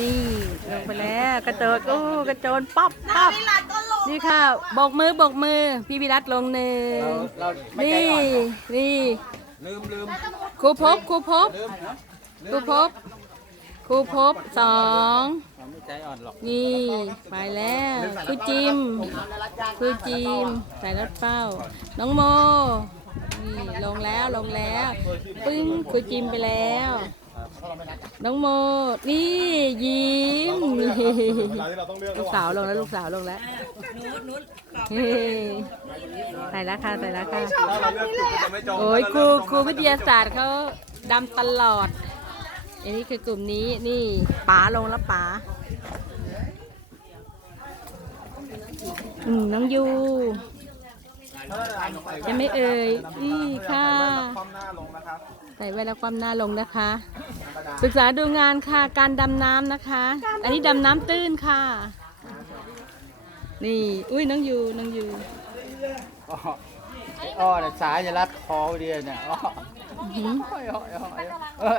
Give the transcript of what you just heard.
นี่ลงไปแล้วกระโจนโอ้กระโจนป๊อปป๊อปนี่ค่ะบกมือบกมือพี่วิรัตลงหนึ่งนี่นี่ลืมลืมครูพบครูพบครูพบครูพบสองนี่ไปแล้วครูจิมครูจิมใส่รถเป้า น้องโมนี่ลงแล้วลงแล้ว ปึ้งครูจิมไปแล้ว น้องโมนี่ยิ้มนี่ลูกสาวลงแล้วลูกสาวลงแล้วเฮ้ใส่แล้วค่ะใส่แล้วค่ะโอ้ยครูครูวิทยาศาสตร์เขาดำตลอด อันนี้คือกลุ่มนี้นี่ป๋าลงแล้วป๋าอืมน้องยูยังไม่เอ่ยนี่ค่ะความหน้าลงนะครับใส่ไว้แล้วความหน้าลงนะคะ ศึกษาดูงานค่ะ การดำน้ำนะคะ อันนี้ดำน้ำตื้นค่ะ นี่ อุ้ยน้องยูน้องยูอ้อไอ้อ้อเนี่ยสายจะรัดคอเดียวเนี่ยอ้ออื้อหืออ้อยอ้อยอ้อยเออ